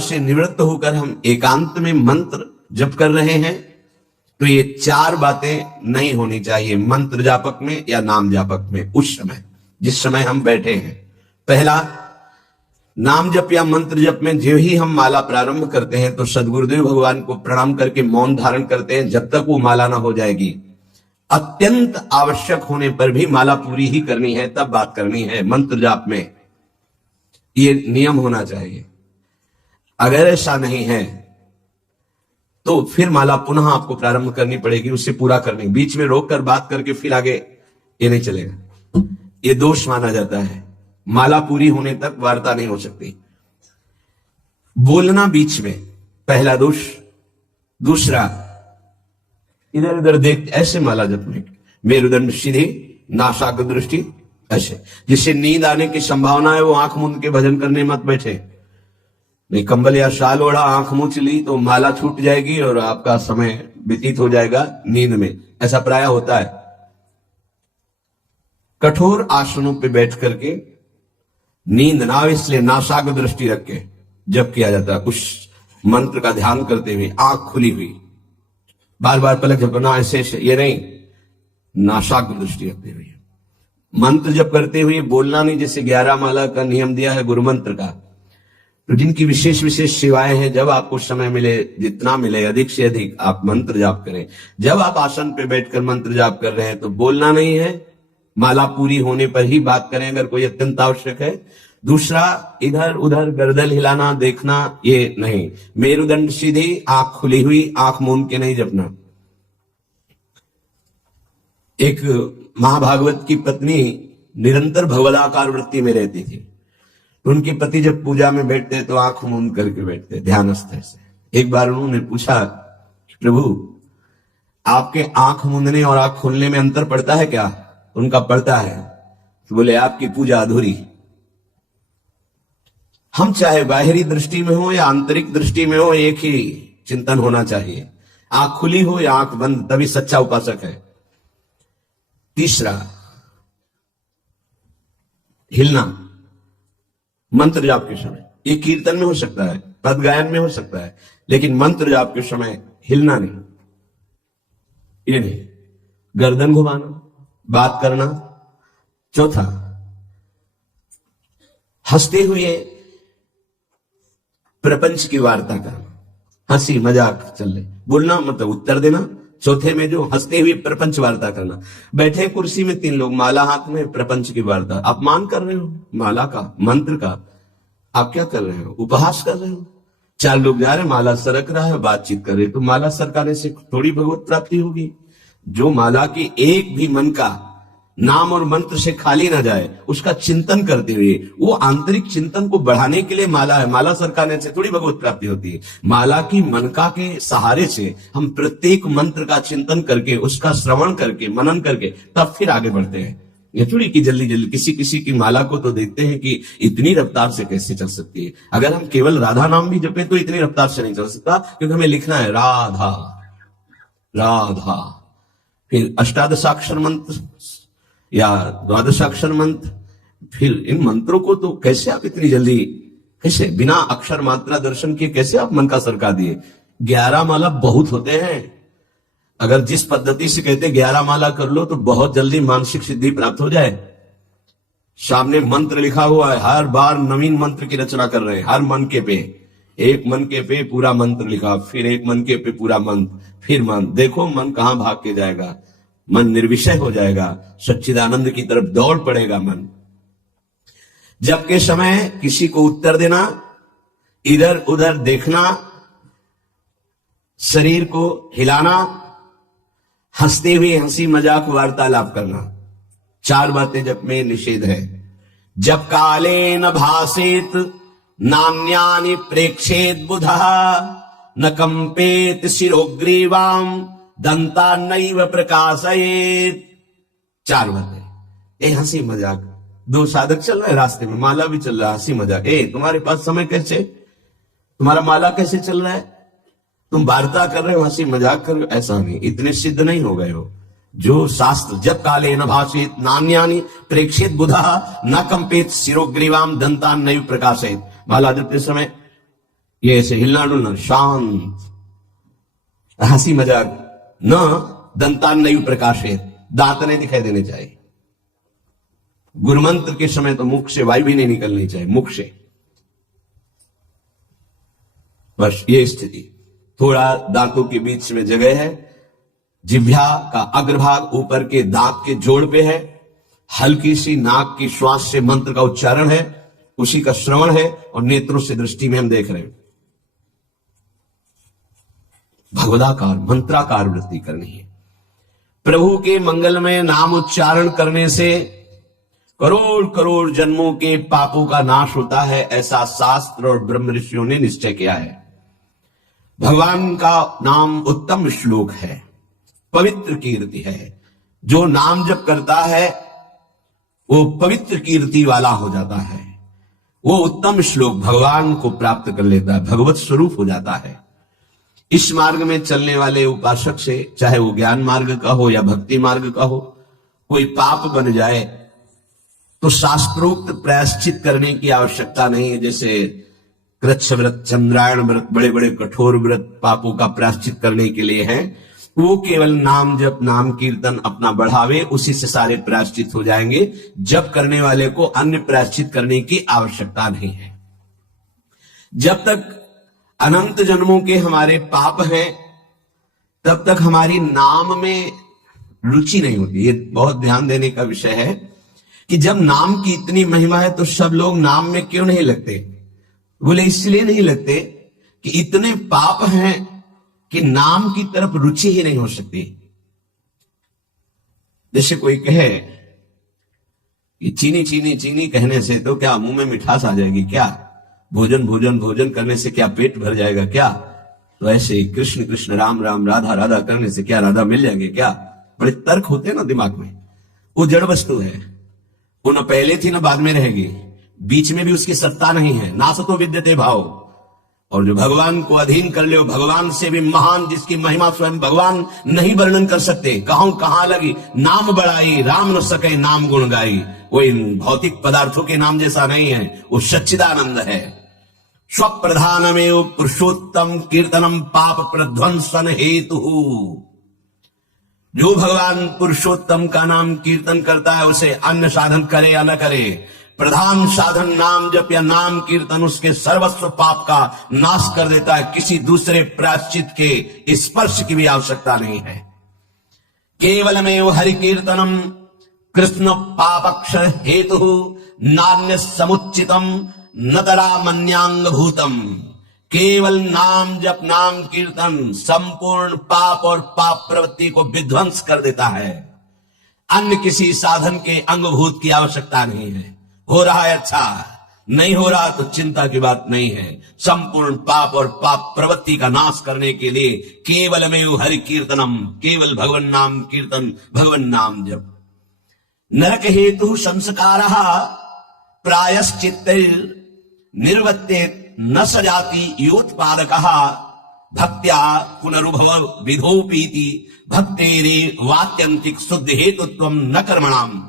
से निवृत्त होकर हम एकांत में मंत्र जप कर रहे हैं तो ये चार बातें नहीं होनी चाहिए मंत्र जापक में या नाम जापक में। उस समय जिस समय हम बैठे हैं, पहला, नाम जप या मंत्र जप में जो ही हम माला प्रारंभ करते हैं तो सदगुरुदेव भगवान को प्रणाम करके मौन धारण करते हैं जब तक वो माला ना हो जाएगी। अत्यंत आवश्यक होने पर भी माला पूरी ही करनी है, तब बात करनी है मंत्र जाप में। ये नियम होना चाहिए। अगर ऐसा नहीं है तो फिर माला पुनः आपको प्रारंभ करनी पड़ेगी, उससे पूरा करनी। बीच में रोककर बात करके फिर आगे ये नहीं चलेगा, ये दोष माना जाता है। माला पूरी होने तक वार्ता नहीं हो सकती। बोलना बीच में, पहला दोष। दूसरा, इधर उधर देख ऐसे माला जपने, मेरुदंड सीधे, नासाग्र दृष्टि ऐसे, जिससे नींद आने की संभावना है वो आंख मूंद के भजन करने मत बैठे। नहीं, कंबल या शाल ओढ़ा, आंख मूंछ ली तो माला छूट जाएगी और आपका समय व्यतीत हो जाएगा नींद में। ऐसा प्राय होता है। कठोर आसनों पे बैठ करके नींद ना आवे इसलिए नासाग्र दृष्टि रख के जप किया जाता है। उस मंत्र का ध्यान करते हुए आंख खुली हुई, बार बार पलक झपकना ऐसे ये नहीं, नासाग्र दृष्टि रखते हुए मंत्र जप करते हुए बोलना नहीं। जैसे 11 माला का नियम दिया है गुरु मंत्र का, तो जिनकी विशेष विशेष सेवाएं हैं, जब आपको समय मिले, जितना मिले अधिक से अधिक आप मंत्र जाप करें। जब आप आसन पे बैठकर मंत्र जाप कर रहे हैं तो बोलना नहीं है, माला पूरी होने पर ही बात करें अगर कोई अत्यंत आवश्यक है। दूसरा, इधर उधर गर्दन हिलाना, देखना, ये नहीं। मेरुदंड सीधे, आंख खुली हुई, आंख मूंद के नहीं जपना। एक महाभागवत की पत्नी निरंतर भगवदाकार वृत्ति में रहती थी। उनके पति जब पूजा में बैठते तो आंख मूंद करके बैठते, ध्यानस्थ से। एक बार उन्होंने पूछा, प्रभु आपके आंख मूंदने और आंख खोलने में अंतर पड़ता है क्या? उनका पड़ता है। तो बोले आपकी पूजा अधूरी। हम चाहे बाहरी दृष्टि में हो या आंतरिक दृष्टि में हो, एक ही चिंतन होना चाहिए, आंख खुली हो या आंख बंद, तभी सच्चा उपासक है। तीसरा, हिलना मंत्र जाप के समय। ये कीर्तन में हो सकता है, पद गायन में हो सकता है, लेकिन मंत्र जाप के समय हिलना नहीं, ये नहीं। गर्दन घुमाना, बात करना। चौथा, हंसते हुए प्रपंच की वार्ता करना, हंसी मजाक चल रही, बोलना मतलब उत्तर देना। चौथे में जो हंसते हुए प्रपंच वार्ता करना। बैठे कुर्सी में 3 लोग, माला हाथ में, प्रपंच की वार्ता। अपमान कर रहे हो माला का, मंत्र का। आप क्या कर रहे हो? उपहास कर रहे हो। 4 लोग जा रहे, माला सरक रहा है, बातचीत कर रहे, तो माला सरकाने से थोड़ी भगवत प्राप्ति होगी। जो माला की एक भी मन का नाम और मंत्र से खाली ना जाए, उसका चिंतन करते हुए, वो आंतरिक चिंतन को बढ़ाने के लिए माला है। माला सरकाने से थोड़ी भगवत प्राप्ति होती है। माला की मनका के सहारे से हम प्रत्येक मंत्र का चिंतन करके, उसका श्रवण करके, मनन करके, तब फिर आगे बढ़ते हैं। ये थोड़ी कि जल्दी जल्दी किसी किसी की माला को तो देखते हैं कि इतनी रफ्तार से कैसे चल सकती है। अगर हम केवल राधा नाम भी जपे तो इतनी रफ्तार से नहीं चल सकता, क्योंकि हमें लिखना है राधा राधा। फिर अष्टादशाक्षर मंत्र या द्वादशाक्षर मंत्र, फिर इन मंत्रों को तो कैसे आप इतनी जल्दी, कैसे बिना अक्षर मात्रा दर्शन किए कैसे आप मन का सरका दिए? 11 माला बहुत होते हैं। अगर जिस पद्धति से कहते 11 माला कर लो तो बहुत जल्दी मानसिक सिद्धि प्राप्त हो जाए। सामने मंत्र लिखा हुआ है, हर बार नवीन मंत्र की रचना कर रहे हैं। हर मन के पे, एक मन के पे पूरा मंत्र लिखा, फिर एक मन के पे पूरा मंत्र, फिर मन। देखो मन कहां भाग के जाएगा, मन निर्विषय हो जाएगा, सच्चिदानंद की तरफ दौड़ पड़ेगा मन। जब के समय किसी को उत्तर देना, इधर उधर देखना, शरीर को हिलाना, हंसते हुए हंसी मजाक वार्तालाप करना, 4 बातें जब में निषेध है। जब काले न भासेत नान्यानि प्रेक्षेत बुधा न कंपेत शिरोग्रीवाम दंता नैव प्रकाशयेत। 4 बातें। ए हंसी मजाक, 2 साधक चल रहे रास्ते में, माला भी चल रहा, हंसी मजाक। ए तुम्हारे पास समय कैसे, तुम्हारा माला कैसे चल रहा है, तुम वार्ता कर रहे हो, हंसी मजाक कर रहे हो, ऐसा नहीं, इतने सिद्ध नहीं हो गए हो। जो शास्त्र जब काले न भाषित नान्यानि प्रेक्षित बुधा न कंपित शिरोग्रीवाम दंतान नैव प्रकाशित। माला जपते समय ये ऐसे हिलना डुलना, शांत, हंसी मजाक न, दंतान नहीं प्रकाशित, दांत नहीं दिखाई देने चाहिए। गुरुमंत्र के समय तो मुख से वायु भी नहीं निकलनी चाहिए, मुख से। बस ये स्थिति, थोड़ा दांतों के बीच में जगह है, जिह्वा का अग्रभाग ऊपर के दांत के जोड़ पे है, हल्की सी नाक की श्वास से मंत्र का उच्चारण है, उसी का श्रवण है, और नेत्रों से दृष्टि में हम देख रहे हैं। भगवदाकार मंत्राकार वृत्ति करनी है। प्रभु के मंगलमय नाम उच्चारण करने से करोड़ करोड़ जन्मों के पापों का नाश होता है, ऐसा शास्त्र और ब्रह्म ऋषियों ने निश्चय किया है। भगवान का नाम उत्तम श्लोक है, पवित्र कीर्ति है। जो नाम जप करता है वो पवित्र कीर्ति वाला हो जाता है, वो उत्तम श्लोक भगवान को प्राप्त कर लेता है, भगवत स्वरूप हो जाता है। इस मार्ग में चलने वाले उपासक से, चाहे वो ज्ञान मार्ग का हो या भक्ति मार्ग का हो, कोई पाप बन जाए तो शास्त्रोक्त प्रायश्चित करने की आवश्यकता नहीं है। जैसे कृच्छ व्रत, चंद्रायण व्रत, बड़े बड़े कठोर व्रत पापों का प्रायश्चित करने के लिए हैं, वो केवल नाम जप, नाम कीर्तन अपना बढ़ावे, उसी से सारे प्रायश्चित हो जाएंगे। जप करने वाले को अन्य प्रायश्चित करने की आवश्यकता नहीं है। जब तक अनंत जन्मों के हमारे पाप हैं तब तक हमारी नाम में रुचि नहीं होती। ये बहुत ध्यान देने का विषय है कि जब नाम की इतनी महिमा है तो सब लोग नाम में क्यों नहीं लगते? बोले इसलिए नहीं लगते कि इतने पाप हैं कि नाम की तरफ रुचि ही नहीं हो सकती। जैसे कोई कहे कि चीनी चीनी चीनी कहने से तो क्या मुंह में मिठास आ जाएगी क्या? भोजन भोजन भोजन करने से क्या पेट भर जाएगा क्या? तो ऐसे कृष्ण कृष्ण राम राम राधा राधा करने से क्या राधा मिल जाएंगे क्या? बड़े तर्क होते हैं ना दिमाग में। वो जड़ वस्तु है, वो न पहले थी न बाद में रहेगी, बीच में भी उसकी सत्ता नहीं है। नासतो विद्यते भाव। और जो भगवान को अधीन कर ले, भगवान से भी महान, जिसकी महिमा स्वयं भगवान नहीं वर्णन कर सकते। कहूं कहां लगी नाम बढ़ाई, राम न सके नाम गुण गाई। वो इन भौतिक पदार्थों के नाम जैसा नहीं है, वो सच्चिदानंद है। स्वप्रधानमेव पुरुषोत्तम कीर्तनम पाप प्रध्वंसन हेतु। जो भगवान पुरुषोत्तम का नाम कीर्तन करता है, उसे अन्य साधन करे या न करे, प्रधान साधन नाम जप या नाम कीर्तन उसके सर्वस्व पाप का नाश कर देता है। किसी दूसरे प्रायश्चित के स्पर्श की भी आवश्यकता नहीं है। केवलमेव हरि कीर्तनम कृष्ण पापक्ष हेतु नान्य समुचितम नतरा मन्यांग भूतम। केवल नाम जप नाम कीर्तन संपूर्ण पाप और पाप प्रवृत्ति को विध्वंस कर देता है। अन्य किसी साधन के अंगभूत की आवश्यकता नहीं है। हो रहा है अच्छा, नहीं हो रहा तो चिंता की बात नहीं है। संपूर्ण पाप और पाप प्रवृत्ति का नाश करने के लिए केवलमेव हरि कीर्तनम, केवल भगवन नाम कीर्तन, भगवन नाम जप। नरक हेतु संस्कारः प्रायश्चित्तैर् निर्वर्तेत् न सजाति योत्पादकः भक्त्या पुनरुभव विधोपीति भक्तेरे वात्यंतिक शुद्ध हेतुत्वम न कर्मणाम।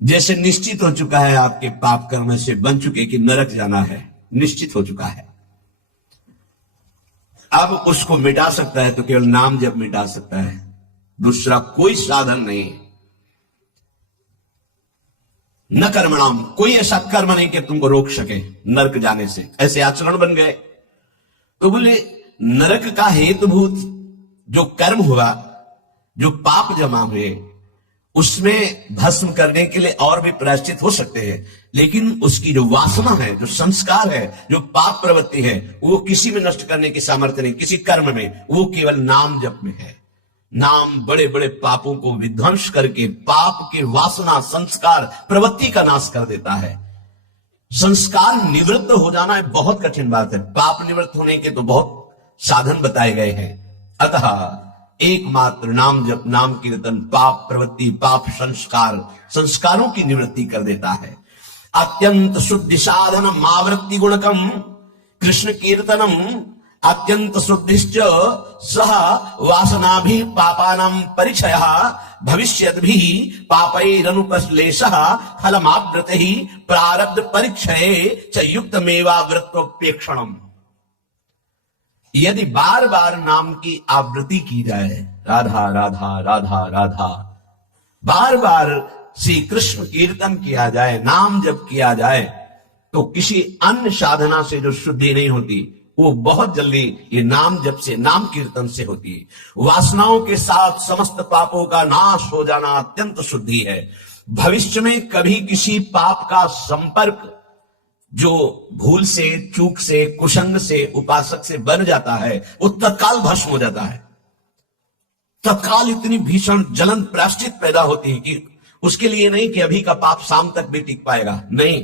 जैसे निश्चित हो चुका है, आपके पाप कर्म से बन चुके कि नरक जाना है, निश्चित हो चुका है। अब उसको मिटा सकता है तो केवल नाम जब मिटा सकता है, दूसरा कोई साधन नहीं। न कर्मणाम, कोई ऐसा कर्म नहीं कि तुमको रोक सके नरक जाने से। ऐसे आचरण बन गए तो बोले नरक का हेतुभूत जो कर्म हुआ, जो पाप जमा हुए, उसमें भस्म करने के लिए और भी प्रायश्चित हो सकते हैं, लेकिन उसकी जो वासना है, जो संस्कार है, जो पाप प्रवृत्ति है, वो किसी में नष्ट करने की सामर्थ्य नहीं, किसी कर्म में। वो केवल नाम जप में है। नाम बड़े बड़े पापों को विध्वंस करके पाप के वासना संस्कार प्रवृत्ति का नाश कर देता है। संस्कार निवृत्त हो जाना एक बहुत कठिन बात है। पाप निवृत्त होने के तो बहुत साधन बताए गए हैं। अतः एकमात्र नाम जप नाम कीर्तन पाप प्रवृत्ति पाप संस्कारों की निवृत्ति कर देता है। अत्यंत शुद्धि साधन मावृत्ति गुणकम कृष्ण कीर्तनम अत्यंत शुद्धिश्च सह वासना भी पापानां परिचय भविष्यद् भी पापैरनुपश्लेषः फलमाव्रत ही प्रारब्ध परीक्षये च युक्तमेवावृत्तोपेक्षणम्। यदि बार बार नाम की आवृत्ति की जाए, राधा राधा राधा राधा, बार बार श्री कृष्ण कीर्तन किया जाए, नाम जप किया जाए, तो किसी अन्य साधना से जो शुद्धि नहीं होती वो बहुत जल्दी ये नाम जप से, नाम कीर्तन से होती है। वासनाओं के साथ समस्त पापों का नाश हो जाना अत्यंत शुद्धि है। भविष्य में कभी किसी पाप का संपर्क जो भूल से, चूक से, कुसंग से उपासक से बन जाता है, वो तत्काल भस्म हो जाता है। तत्काल इतनी भीषण जलन प्रायश्चित पैदा होती है कि उसके लिए नहीं कि अभी का पाप शाम तक भी टिक पाएगा, नहीं,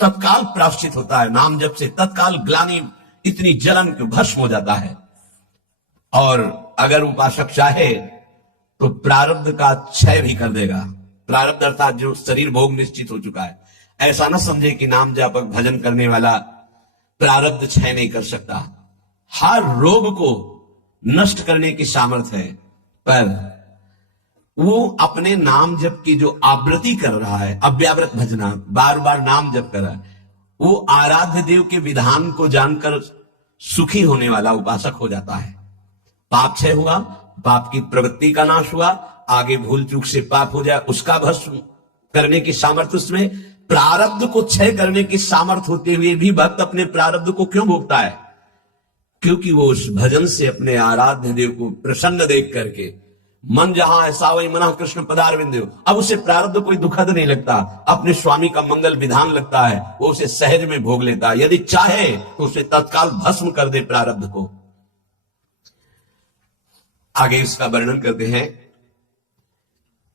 तत्काल प्रायश्चित होता है। नाम जप से तत्काल ग्लानि, इतनी जलन के भस्म हो जाता है। और अगर उपासक चाहे तो प्रारब्ध का क्षय भी कर देगा। प्रारब्ध अर्थात जो शरीर भोग निश्चित हो चुका है। ऐसा न समझे कि नाम जापक भजन करने वाला प्रारब्ध क्षय नहीं कर सकता। हर रोग को नष्ट करने की सामर्थ्य है, पर वो अपने नाम जप की जो आवृत्ति कर रहा है, अव्यावृत भजना, बार बार नाम जप कर रहा है, वो आराध्य देव के विधान को जानकर सुखी होने वाला उपासक हो जाता है। पाप क्षय हुआ, पाप की प्रवृत्ति का नाश हुआ, आगे भूल चूक से पाप हो जाए उसका भस्म करने की सामर्थ्य उसमें, प्रारब्ध को क्षय करने की सामर्थ्य होते हुए भी भक्त अपने प्रारब्ध को क्यों भोगता है? क्योंकि वो उस भजन से अपने आराध्य देव को प्रसन्न देख करके, मन जहां ऐसा वही मना कृष्ण पदारविंद, अब उसे प्रारब्ध कोई दुखद नहीं लगता, अपने स्वामी का मंगल विधान लगता है, वो उसे सहज में भोग लेता है। यदि चाहे तो उसे तत्काल भस्म कर दे प्रारब्ध को। आगे इसका वर्णन करते हैं।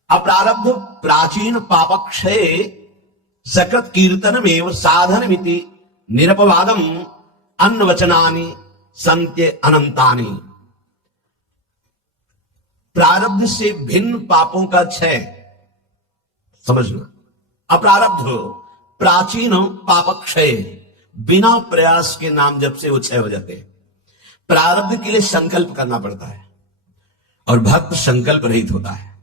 अप्रारब्ध प्राचीन पापक्षय सकृत कीर्तनमेव साधनमिति निरपवादम अन्नवचनानि संत्य अनंतानि। प्रारब्ध से भिन्न पापों का क्षय समझना। अप्रारब्ध प्राचीन पापक्षय, बिना प्रयास के नाम जप से वो क्षय हो जाते हैं। प्रारब्ध के लिए संकल्प करना पड़ता है और भक्त संकल्प रहित होता है,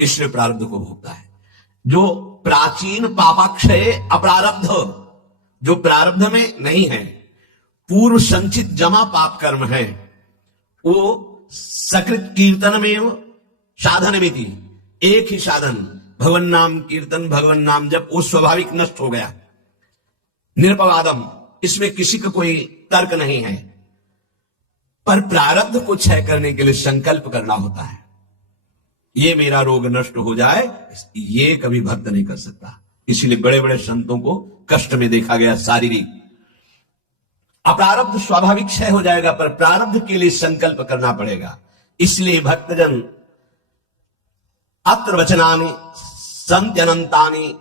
इसलिए प्रारब्ध को भोगता है। जो प्राचीन पापाक्षय अप्रारब्ध, जो प्रारब्ध में नहीं है, पूर्व संचित जमा पाप कर्म है, वो सकृत कीर्तन में साधन भी थी, एक ही साधन भगवन नाम कीर्तन, भगवन नाम जब वो स्वाभाविक नष्ट हो गया। निरपवादम, इसमें किसी का कोई तर्क नहीं है, पर प्रारब्ध को क्षय करने के लिए संकल्प करना होता है। ये मेरा रोग नष्ट हो जाए, ये कभी भक्त नहीं कर सकता। इसीलिए बड़े बड़े संतों को कष्ट में देखा गया शारीरिक। अप्रारब्ध स्वाभाविक क्षय हो जाएगा, पर प्रारब्ध के लिए संकल्प करना पड़ेगा। इसलिए भक्तजन अत्र वचनानि संत अनंतानि,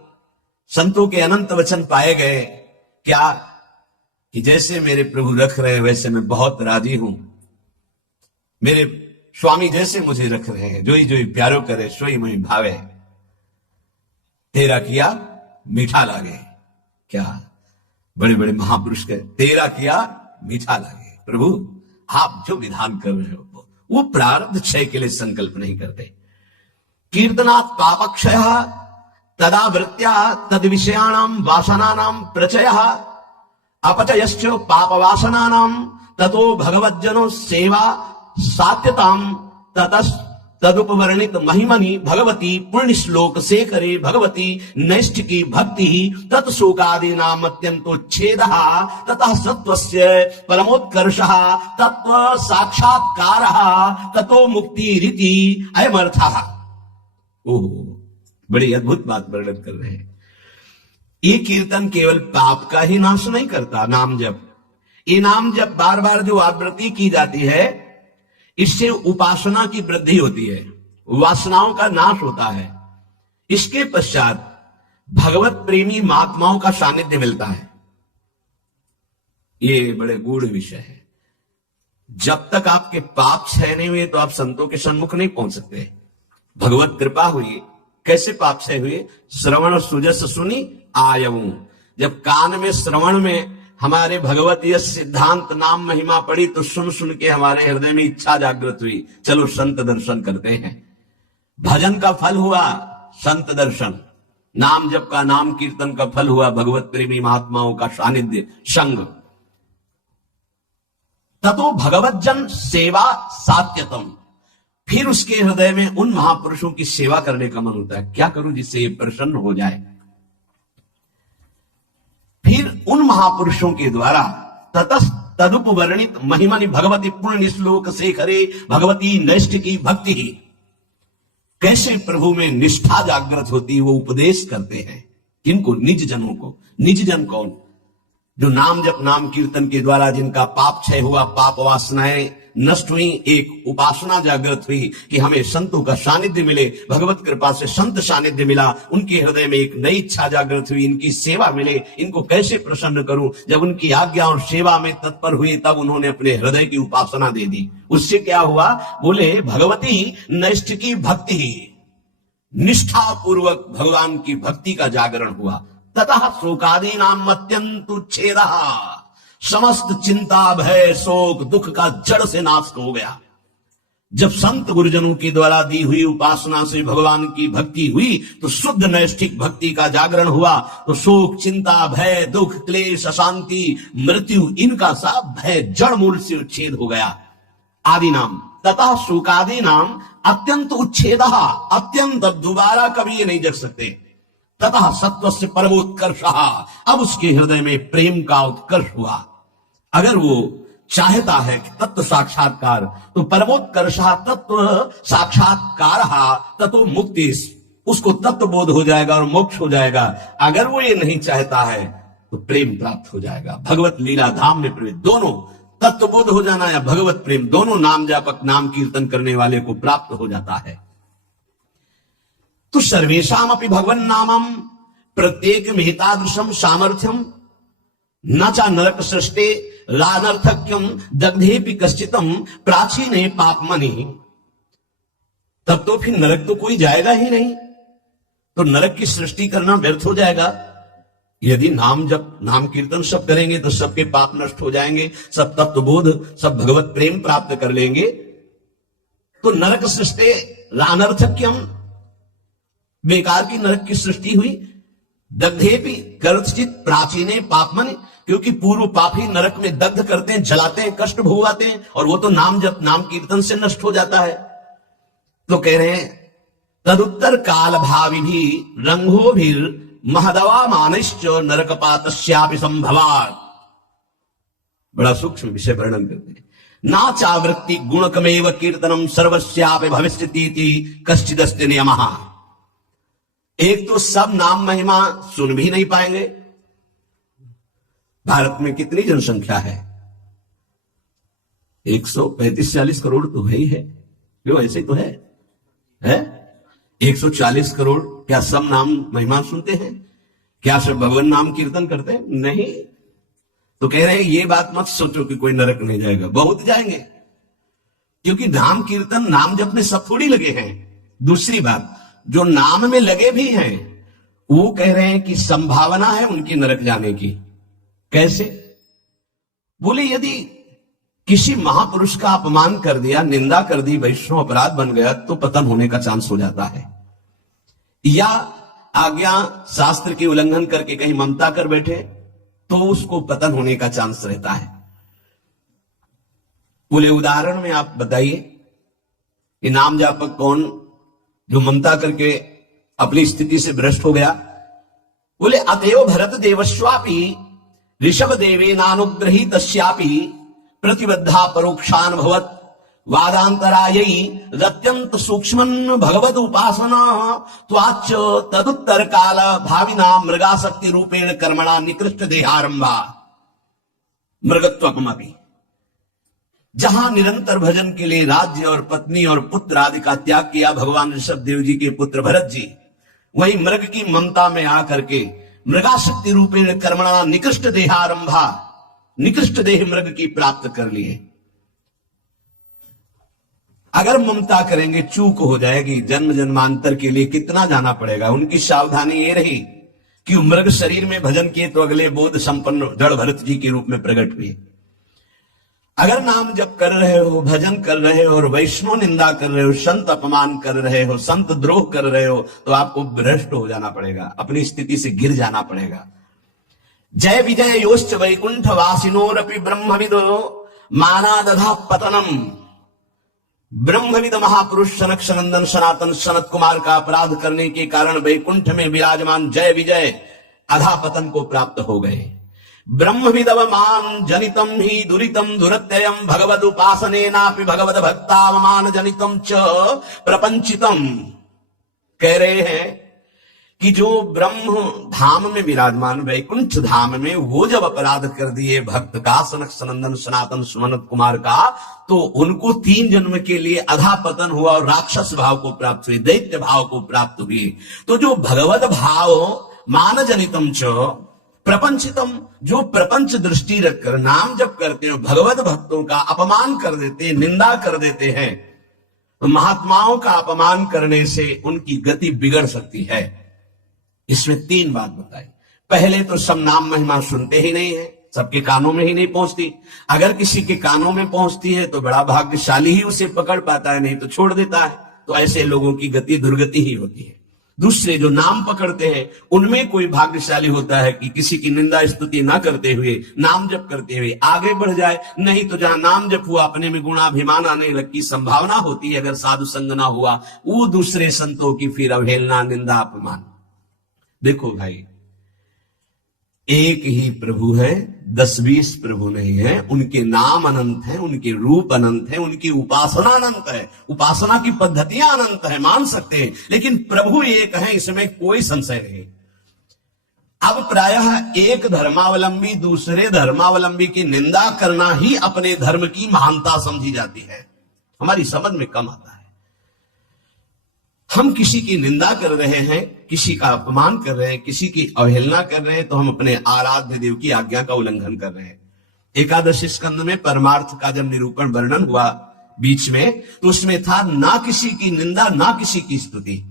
संतों के अनंत वचन पाए गए। क्या कि जैसे मेरे प्रभु रख रहे हैं वैसे मैं बहुत राजी हूं, मेरे स्वामी जैसे मुझे रख रहे हैं, जो ही प्यारो करे सोई मुझे भावे, तेरा किया मीठा लागे। क्या बड़े बड़े महापुरुष के तेरा किया मीठा लागे। प्रभु आप जो विधान कर रहे हो, वो प्रारब्ध क्षय के लिए संकल्प नहीं करते। कीर्तनात् पापक्षय तदा वृत्त्या तद विषयाणाम वासनानाम प्रचयः अपचयश्च पाप वासनानाम ततो भगवज्जनो सेवा सात्यताम तदुपवर्णित महिमनि भगवती पुण्य श्लोक से करे भगवती नैष्ठिकी भक्ति तत्शोकादि नाम अत्यंतोच्छेद ततः सत्वस्य परमोत्कर्षः तत्व साक्षात्कार ततो मुक्ति रीति अयमर्थः। ओह, बड़ी अद्भुत बात वर्णन कर रहे हैं। ये कीर्तन केवल पाप का ही नाश नहीं करता, नाम जप, ये नाम जप बार बार जो आवृत्ति की जाती है, इससे उपासना की वृद्धि होती है, वासनाओं का नाश होता है। इसके पश्चात भगवत प्रेमी महात्माओं का सानिध्य मिलता है। ये बड़े गूढ़ विषय है। जब तक आपके पाप क्षय नहीं हुए तो आप संतों के सन्मुख नहीं पहुंच सकते। भगवत कृपा हुई, कैसे पाप क्षय हुए? श्रवण सुजस सुनी आयऊ, जब कान में श्रवण में हमारे भगवतीय सिद्धांत नाम महिमा पड़ी तो सुन सुन के हमारे हृदय में इच्छा जागृत हुई, चलो संत दर्शन करते हैं। भजन का फल हुआ संत दर्शन, नाम जप का, नाम कीर्तन का फल हुआ भगवत प्रेमी महात्माओं का सानिध्य संग। ततो भगवत जन सेवा सात्यतम, फिर उसके हृदय में उन महापुरुषों की सेवा करने का मन होता है, क्या करूं जिससे ये प्रसन्न हो जाए। फिर उन महापुरुषों के द्वारा ततः तदुपवर्णित महिमनि भगवती पुण्य श्लोक शेखरे भगवती नैष्ठ की भक्ति, कैसे प्रभु में निष्ठा जागृत होती है वो उपदेश करते हैं। किनको? निज जनों को। निज जन कौन? जो नाम जप नाम कीर्तन के द्वारा जिनका पाप क्षय हुआ, पाप वासनाएं नष्ट हुई, एक उपासना जागृत हुई कि हमें संतों का सानिध्य मिले, भगवत कृपा से संत सानिध्य मिला, उनके हृदय में एक नई इच्छा जागृत हुई, इनकी सेवा मिले, इनको कैसे प्रसन्न करूं। जब उनकी आज्ञा और सेवा में तत्पर हुए तब उन्होंने अपने हृदय की उपासना दे दी। उससे क्या हुआ? बोले भगवती नैष्ठ की भक्ति, निष्ठा पूर्वक भगवान की भक्ति का जागरण हुआ। ततः शोकादि नाम अत्यंत उच्छेद, समस्त चिंता भय शोक दुख का जड़ से नाश हो गया। जब संत गुरुजनों के द्वारा दी हुई उपासना से भगवान की भक्ति हुई तो शुद्ध नैष्ठिक भक्ति का जागरण हुआ, तो शोक चिंता भय दुख क्लेश अशांति मृत्यु इनका सब भय जड़ मूल से उच्छेद हो गया। आदि नाम तथा शोकादि नाम अत्यंत उच्छेद, अत्यंत, अब दोबारा कभी ये नहीं जग सकते। तथा सत्व से परमोत्कर्ष, अब उसके हृदय में प्रेम का उत्कर्ष हुआ। अगर वो चाहता है कि तत्व साक्षात्कार, तो परमोत्कर्ष तत्व साक्षात्कार तत्व मुक्ति, उसको तत्व बोध हो जाएगा और मोक्ष हो जाएगा। अगर वो ये नहीं चाहता है तो प्रेम प्राप्त हो जाएगा। भगवत लीला धाम में प्रवेश, दोनों तत्व बोध हो जाना या भगवत प्रेम, दोनों नाम जापक नाम कीर्तन करने वाले को प्राप्त हो जाता है। तो सर्वेशाम अपि भगवन नामम प्रत्येक मेहतादृशम सामर्थ्यम न चा नरक सृष्टे लानर्थक्यम दग्धेपि कश्चितम प्राचीने पापमनि, तब तो फिर नरक तो कोई जाएगा ही नहीं, तो नरक की सृष्टि करना व्यर्थ हो जाएगा। यदि नाम जप नाम कीर्तन सब करेंगे तो सबके पाप नष्ट हो जाएंगे, सब तत्वबोध सब भगवत प्रेम प्राप्त कर लेंगे। तो नरक सृष्टि लानर्थक्यम, बेकार की नरक की सृष्टि हुई। दग्धेपि कर्तचित प्राचीने पापमनि, क्योंकि पूर्व पापी नरक में दग्ध करते हैं, जलाते हैं, कष्ट भोगाते हैं, और वो तो नाम जप नाम कीर्तन से नष्ट हो जाता है। तो कह रहे हैं तदुत्तर काल भावी भी रंगो भी महदवा मानिश्च नरकपातस्यापि संभवात्। बड़ा सूक्ष्म विषय वर्णन करते हैं। ना चावृत्ति गुणकमेव कीर्तनम सर्वस्यापि भविष्यतीति कश्चिदस्ति नियमः। एक तो सब नाम महिमा सुन भी नहीं पाएंगे। भारत में कितनी जनसंख्या है? 135-40 करोड़ तो है ही है। क्यों? ऐसे ही तो है 140 करोड़। क्या सब नाम महिमा सुनते हैं? क्या सब भगवान नाम कीर्तन करते हैं? नहीं। तो कह रहे हैं ये बात मत सोचो कि कोई नरक नहीं जाएगा, बहुत जाएंगे, क्योंकि नाम कीर्तन नाम जप में सब थोड़ी लगे हैं। दूसरी बात, जो नाम में लगे भी हैं वो कह रहे हैं कि संभावना है उनकी नरक जाने की। कैसे? बोले यदि किसी महापुरुष का अपमान कर दिया, निंदा कर दी, वैष्णव अपराध बन गया तो पतन होने का चांस हो जाता है। या आज्ञा शास्त्र की उल्लंघन करके कहीं ममता कर बैठे तो उसको पतन होने का चांस रहता है। बोले उदाहरण में आप बताइए कि नाम जापक कौन जो ममता करके अपनी स्थिति से भ्रष्ट हो गया? बोले अतएव भरत देवस्वापि ऋषभ देवे नानुग्रहीतस्यापि प्रतिबद्धा परोक्षानुभवत वादांतरायै अत्यंत सूक्ष्मन भगवद उपासना त्वाच तदुत्तर काल भाविना मृगाशक्ति रूपेण कर्मणा निकृष्ट देहारंभा मृगत्वमपि। जहां निरंतर भजन के लिए राज्य और पत्नी और पुत्र आदि का त्याग किया भगवान ऋषभ देव जी के पुत्र भरत जी, वही मृग की ममता में आकर के मृगाशक्ति रूपेण कर्मणा निकृष्ट देहारंभा, निकृष्ट देह मृग की प्राप्त कर लिए। अगर ममता करेंगे चूक हो जाएगी, जन्म जन्मांतर के लिए कितना जाना पड़ेगा। उनकी सावधानी ये रही कि मृग शरीर में भजन किए तो अगले बोध संपन्न जड़ भरत जी के रूप में प्रकट हुए। अगर नाम जप कर रहे हो, भजन कर रहे हो और वैष्णव निंदा कर रहे हो, संत अपमान कर रहे हो, संत द्रोह कर रहे हो, तो आपको भ्रष्ट हो जाना पड़ेगा, अपनी स्थिति से गिर जाना पड़ेगा। जय विजय योश्च वैकुंठ वासिनोरपि ब्रह्मविदो मानादधा पतनम। ब्रह्मविद महापुरुष सनक सनंदन सनातन सनत कुमार का अपराध करने के कारण वैकुंठ में विराजमान जय विजय अधापतन को प्राप्त हो गए। ब्रह्मविदवमान जनितम ही दुरितम दुरत्ययम भगवद उपासनेनापि भगवद भक्तावमान जनितम च प्रपंचितम। कह रहे हैं कि जो ब्रह्म धाम में विराजमान वैकुंठ धाम में वो जब अपराध कर दिए भक्त का, सनक सनंदन सनातन सुमनत कुमार का, तो उनको 3 जन्म के लिए अधापतन हुआ और राक्षस भाव को प्राप्त हुए, दैत्य भाव को प्राप्त हुए। तो जो भगवत भाव मान जनितम च प्रपंचितम, जो प्रपंच दृष्टि रखकर नाम जप करते हैं, भगवत भक्तों का अपमान कर देते हैं, निंदा कर देते हैं, तो महात्माओं का अपमान करने से उनकी गति बिगड़ सकती है। इसमें 3 बात बताई। पहले तो सब नाम महिमा सुनते ही नहीं है, सबके कानों में ही नहीं पहुंचती। अगर किसी के कानों में पहुंचती है तो बड़ा भाग्यशाली ही उसे पकड़ पाता है, नहीं तो छोड़ देता है। तो ऐसे लोगों की गति दुर्गति ही होती है। दूसरे जो नाम पकड़ते हैं उनमें कोई भाग्यशाली होता है कि किसी की निंदा स्तुति ना करते हुए, नाम जप करते हुए आगे बढ़ जाए। नहीं तो जहां नाम जप हुआ अपने में गुणाभिमान आने लग की संभावना होती है, अगर साधु संग ना हुआ, वो दूसरे संतों की फिर अवहेलना, निंदा, अपमान। देखो भाई, एक ही प्रभु है, 10-20 प्रभु नहीं है। उनके नाम अनंत है, उनके रूप अनंत है, उनकी उपासना अनंत है, उपासना की पद्धतियां अनंत है, मान सकते हैं, लेकिन प्रभु एक है, इसमें कोई संशय नहीं। अब प्रायः एक धर्मावलंबी दूसरे धर्मावलंबी की निंदा करना ही अपने धर्म की महानता समझी जाती है। हमारी समझ में कम आता है। हम किसी की निंदा कर रहे हैं, किसी का अपमान कर रहे हैं, किसी की अवहेलना कर रहे हैं, तो हम अपने आराध्य देव की आज्ञा का उल्लंघन कर रहे हैं। एकादशी स्कंद में परमार्थ का जब निरूपण वर्णन हुआ बीच में, तो उसमें था ना किसी की निंदा ना किसी की स्तुति।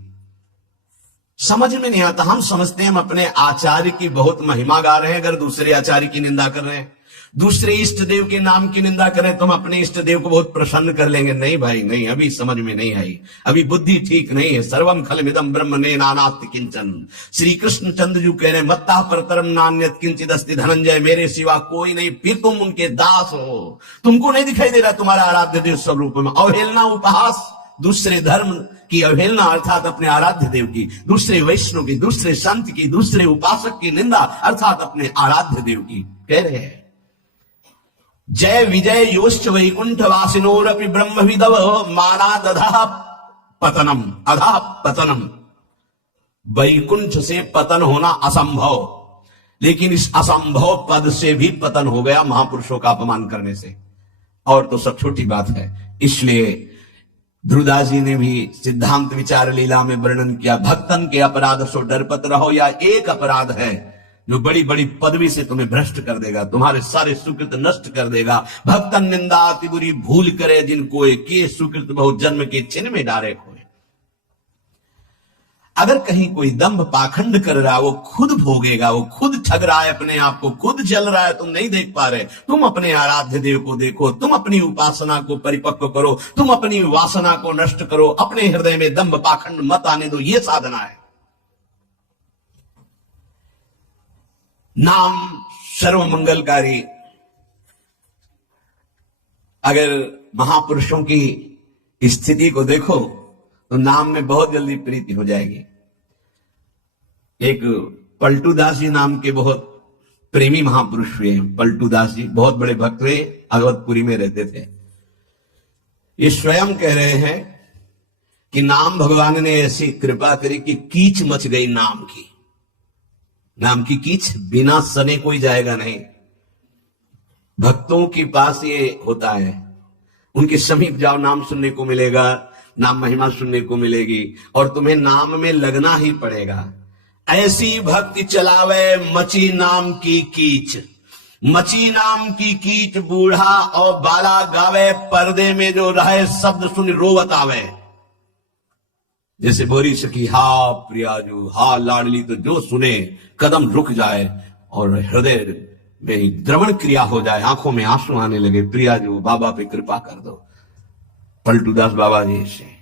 समझ में नहीं आता। हम समझते हैं हम अपने आचार्य की बहुत महिमा गा रहे हैं, अगर दूसरे आचार्य की निंदा कर रहे हैं, दूसरे इष्ट देव के नाम की निंदा करें तो हम अपने इष्ट देव को बहुत प्रसन्न कर लेंगे। नहीं भाई नहीं, अभी समझ में नहीं आई, अभी बुद्धि ठीक नहीं है। सर्वम खलमिदं ब्रह्म ने नानास्ति किंचन। श्री कृष्ण चंद्र जी कह रहे मत्ता परतरम नान्यत किंचित अस्ति धनंजय, मेरे सिवा कोई नहीं, फिर तुम उनके दास हो। तुमको नहीं दिखाई दे रहा तुम्हारा आराध्य देव स्वरूप में? अवहेलना, उपहास, दूसरे धर्म की अवहेलना अर्थात अपने आराध्य देव की, दूसरे वैष्णव की, दूसरे संत की, दूसरे उपासक की निंदा अर्थात अपने आराध्य देव की। कह रहे हैं जय विजय योश्च वैकुंठ वासिनोरपि ब्रह्मविदव मानादधा पतनम। अधा पतनम, वैकुंठ से पतन होना असंभव, लेकिन इस असंभव पद से भी पतन हो गया महापुरुषों का अपमान करने से। और तो सब छोटी बात है। इसलिए ध्रुवदास जी ने भी सिद्धांत विचार लीला में वर्णन किया, भक्तन के अपराध सो डरपत रहो। या एक अपराध है जो बड़ी बड़ी पदवी से तुम्हें भ्रष्ट कर देगा, तुम्हारे सारे सुकृत नष्ट कर देगा। भक्तन निंदा अति बुरी भूल करे, जिनको के सुकृत बहुत जन्म के चिन्ह में डारे खोए। अगर कहीं कोई दंभ पाखंड कर रहा, वो खुद भोगेगा, वो खुद ठग रहा है अपने आप को, खुद जल रहा है, तुम नहीं देख पा रहे। तुम अपने आराध्य देव को देखो, तुम अपनी उपासना को परिपक्व करो, तुम अपनी वासना को नष्ट करो, अपने हृदय में दंभ पाखंड मत आने दो। ये साधना है। नाम सर्व मंगलकारी। अगर महापुरुषों की स्थिति को देखो तो नाम में बहुत जल्दी प्रीति हो जाएगी। एक पलटू दास जी नाम के बहुत प्रेमी महापुरुष हुए हैं। पलटू दास जी बहुत बड़े भक्त हुए, अवधपुरी में रहते थे। ये स्वयं कह रहे हैं कि नाम भगवान ने ऐसी कृपा करी कि कीच मच गई नाम की। नाम की कीच, बिना सने कोई जाएगा नहीं। भक्तों के पास ये होता है, उनके समीप जाओ, नाम सुनने को मिलेगा, नाम महिमा सुनने को मिलेगी, और तुम्हें नाम में लगना ही पड़ेगा। ऐसी भक्ति चलावे मची नाम की कीच। मची नाम की कीच, बूढ़ा और बाला गावे, पर्दे में जो रहे शब्द सुन रोवत आवे। जैसे बोरी सखी हा प्रियाजू, हा लाडली, तो जो सुने कदम रुक जाए और हृदय में द्रवण क्रिया हो जाए, आंखों में आंसू आने लगे, प्रिया जी बाबा पे कृपा कर दो। पलटूदास बाबा जी से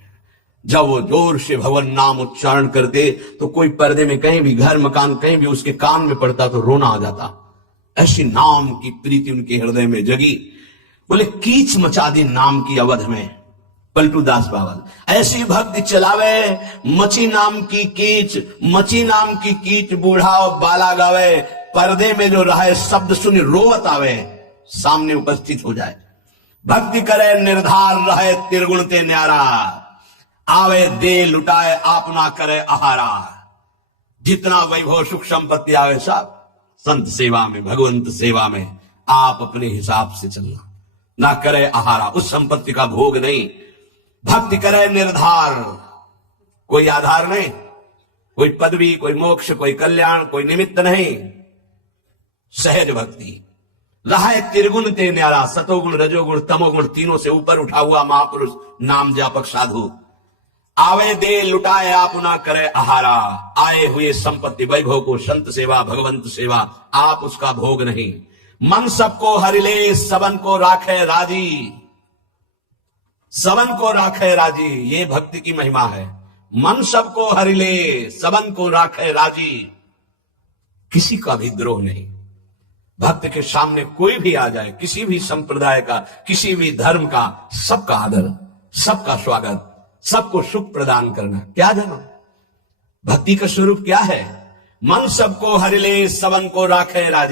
जब वो जोर से भगवान नाम उच्चारण करते तो कोई पर्दे में कहीं भी, घर मकान कहीं भी उसके कान में पड़ता तो रोना आ जाता। ऐसी नाम की प्रीति उनके हृदय में जगी। बोले कीच मचा दी नाम की अवध में पलटूदास बाबा। ऐसी भक्ति चलावे मची नाम की कीच, मची नाम की कीच बूढ़ा बाला गावे। पर्दे में जो रहे शब्द सुन रोवत आवे, सामने उपस्थित हो जाए। भक्ति करे निर्धार रहे त्रिगुण ते न्यारा, आवे दे लुटाए आप ना करे आहारा। जितना वैभव सुख संपत्ति आवे सब संत सेवा में, भगवंत सेवा में आप अपने हिसाब से चलना, ना करे आहारा, उस संपत्ति का भोग नहीं। भक्ति करे निर्धार, कोई आधार नहीं, कोई पदवी, कोई मोक्ष, कोई कल्याण, कोई निमित्त नहीं। सहज भक्ति रहा त्रिगुण ते न्यारा, सतोगुण रजोगुण तमोगुण तीनों से ऊपर उठा हुआ महापुरुष नाम जापक साधु। आवे दे लुटाए आप ना करे आहारा, आए हुए संपत्ति वैभव को संत सेवा भगवंत सेवा आप उसका भोग नहीं। मन सबको हरिले सबन को राखे राजी, सबन को राखे राजी, ये भक्ति की महिमा है। मन सबको हरिले सबन को राखे राजी, किसी का भी द्रोह नहीं। भक्त के सामने कोई भी आ जाए, किसी भी संप्रदाय का, किसी भी धर्म का, सबका आदर, सबका स्वागत, सबको सुख प्रदान करना। क्या जानो भक्ति का स्वरूप क्या है? मन सबको हरिले सबन को राखे राजी।